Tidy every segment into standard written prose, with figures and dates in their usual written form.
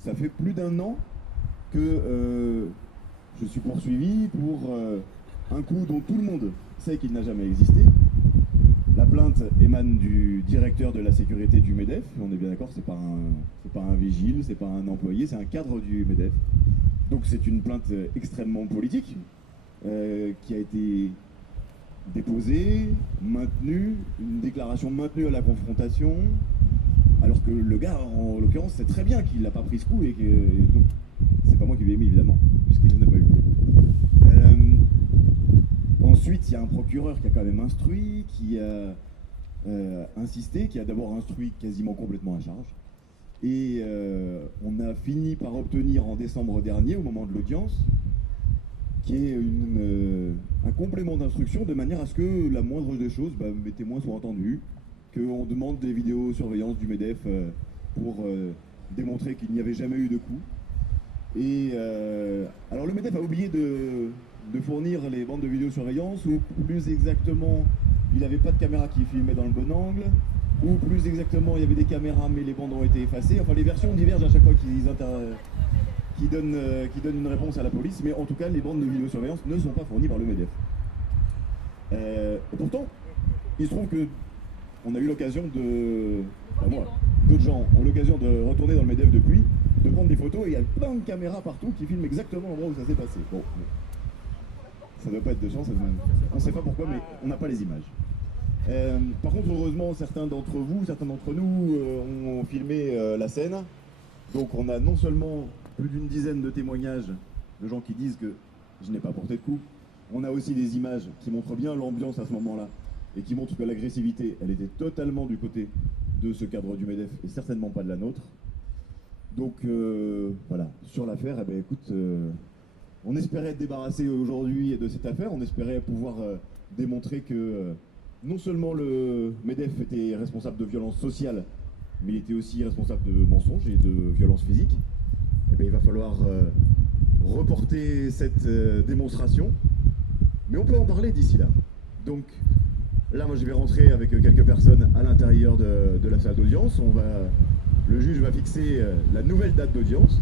Ça fait plus d'un an que je suis poursuivi pour un coup dont tout le monde sait qu'il n'a jamais existé. La plainte émane du directeur de la sécurité du MEDEF. On est bien d'accord, c'est pas un vigile, c'est pas un employé, c'est un cadre du MEDEF. Donc c'est une plainte extrêmement politique qui a été déposée, maintenue, une déclaration maintenue à la confrontation, alors que le gars, en l'occurrence, sait très bien qu'il n'a pas pris ce coup et que donc c'est pas moi qui lui ai mis évidemment, puisqu'il n'a pas eu. Ensuite, il y a un procureur qui a quand même instruit, qui a insisté, qui a d'abord instruit quasiment complètement à charge. Et on a fini par obtenir en décembre dernier, au moment de l'audience, qui est un complément d'instruction de manière à ce que la moindre des choses, mes témoins soient entendus, qu'on demande des vidéosurveillance du MEDEF pour démontrer qu'il n'y avait jamais eu de coup. Et alors le MEDEF a oublié de fournir les bandes de vidéosurveillance, ou plus exactement, il n'avait pas de caméra qui filmait dans le bon angle, ou plus exactement, il y avait des caméras mais les bandes ont été effacées. Enfin, les versions divergent à chaque fois qui donnent une réponse à la police, mais en tout cas, les bandes de vidéosurveillance ne sont pas fournies par le MEDEF. Pourtant, il se trouve que on a eu l'occasion d'autres gens ont l'occasion de retourner dans le MEDEF depuis, de prendre des photos, et il y a plein de caméras partout qui filment exactement l'endroit où ça s'est passé. Bon, ça ne doit pas être de chance, on ne sait pas pourquoi, mais on n'a pas les images. Par contre, heureusement, certains d'entre nous ont filmé la scène. Donc on a non seulement plus d'une dizaine de témoignages de gens qui disent que je n'ai pas porté de coup, on a aussi des images qui montrent bien l'ambiance à ce moment-là, et qui montrent que l'agressivité, elle était totalement du côté de ce cadre du MEDEF, et certainement pas de la nôtre. Donc voilà, sur l'affaire, écoute, on espérait être débarrassé aujourd'hui de cette affaire, on espérait pouvoir démontrer que non seulement le MEDEF était responsable de violences sociales, mais il était aussi responsable de mensonges et de violences physiques. Il va falloir reporter cette démonstration, mais on peut en parler d'ici là. Donc là, moi je vais rentrer avec quelques personnes à l'intérieur de la salle d'audience. Le juge va fixer la nouvelle date d'audience,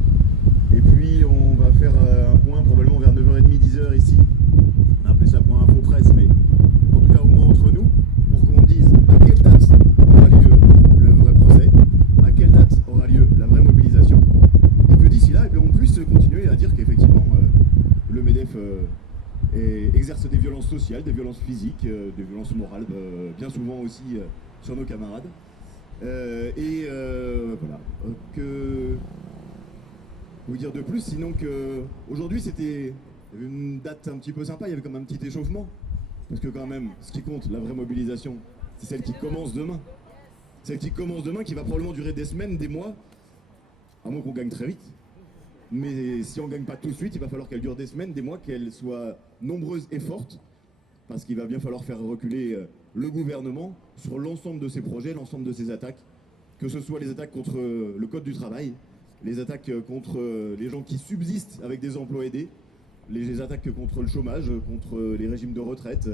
et puis on va faire un point probablement vers 9h30, 10h ici. On a appelé ça point info presse, mais en tout cas au moins entre nous, pour qu'on dise à quelle date aura lieu le vrai procès, à quelle date aura lieu la vraie mobilisation, et que d'ici là, on puisse continuer à dire qu'effectivement le MEDEF exerce des violences sociales, des violences physiques, des violences morales, bien souvent aussi sur nos camarades. Voilà. Que vous dire de plus, sinon que aujourd'hui c'était une date un petit peu sympa, il y avait comme un petit échauffement. Parce que quand même, ce qui compte, la vraie mobilisation, c'est celle qui commence demain. Celle qui commence demain, qui va probablement durer des semaines, des mois, à moins qu'on gagne très vite. Mais si on ne gagne pas tout de suite, il va falloir qu'elle dure des semaines, des mois, qu'elle soit nombreuse et forte, parce qu'il va bien falloir faire reculer le gouvernement sur l'ensemble de ses projets, l'ensemble de ses attaques, que ce soit les attaques contre le code du travail, les attaques contre les gens qui subsistent avec des emplois aidés, les attaques contre le chômage, contre les régimes de retraite,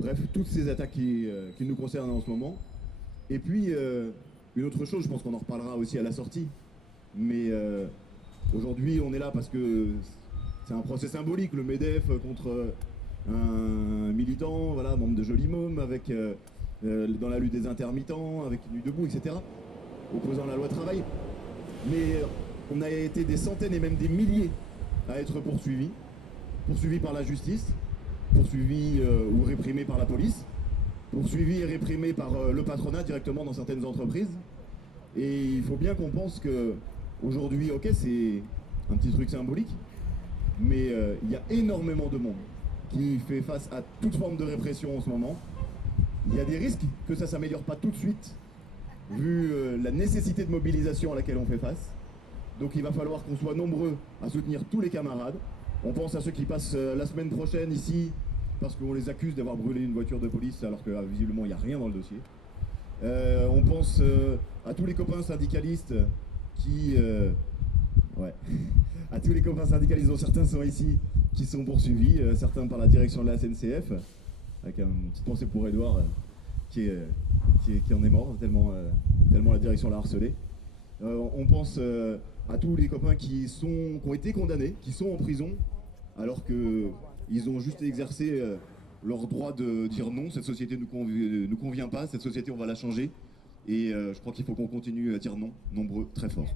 bref, toutes ces attaques qui nous concernent en ce moment. Et puis, une autre chose, je pense qu'on en reparlera aussi à la sortie, mais aujourd'hui, on est là parce que c'est un procès symbolique, le MEDEF contre un militant, voilà, membre de Joli Môme, avec, dans la lutte des intermittents, avec Nuit debout, etc., opposant la loi travail. Mais on a été des centaines et même des milliers à être poursuivis par la justice, poursuivis ou réprimés par la police, poursuivis et réprimés par le patronat directement dans certaines entreprises. Et il faut bien qu'on pense que aujourd'hui, ok, c'est un petit truc symbolique, mais il y a énormément de monde qui fait face à toute forme de répression en ce moment. Il y a des risques que ça ne s'améliore pas tout de suite, vu la nécessité de mobilisation à laquelle on fait face. Donc il va falloir qu'on soit nombreux à soutenir tous les camarades. On pense à ceux qui passent la semaine prochaine ici, parce qu'on les accuse d'avoir brûlé une voiture de police, alors que visiblement il n'y a rien dans le dossier. On pense à tous les copains syndicalistes qui... à tous les copains syndicalistes, dont certains sont ici, qui sont poursuivis, certains par la direction de la SNCF, avec une petite pensée pour Edouard, qui en est mort, tellement la direction l'a harcelé. On pense à tous les copains qui ont été condamnés, qui sont en prison, alors qu'ils ont juste exercé leur droit de dire non, cette société ne nous convient pas, cette société on va la changer. Et je crois qu'il faut qu'on continue à dire non, nombreux, très fort.